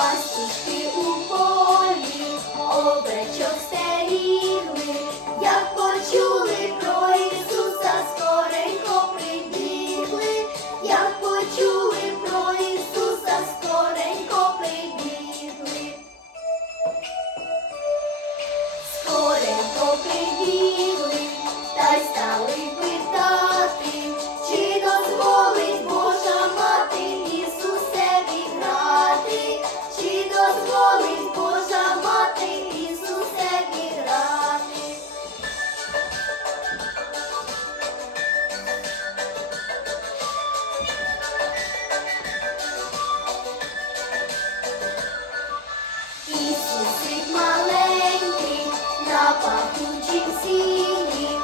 faz cuspir. Would you see me?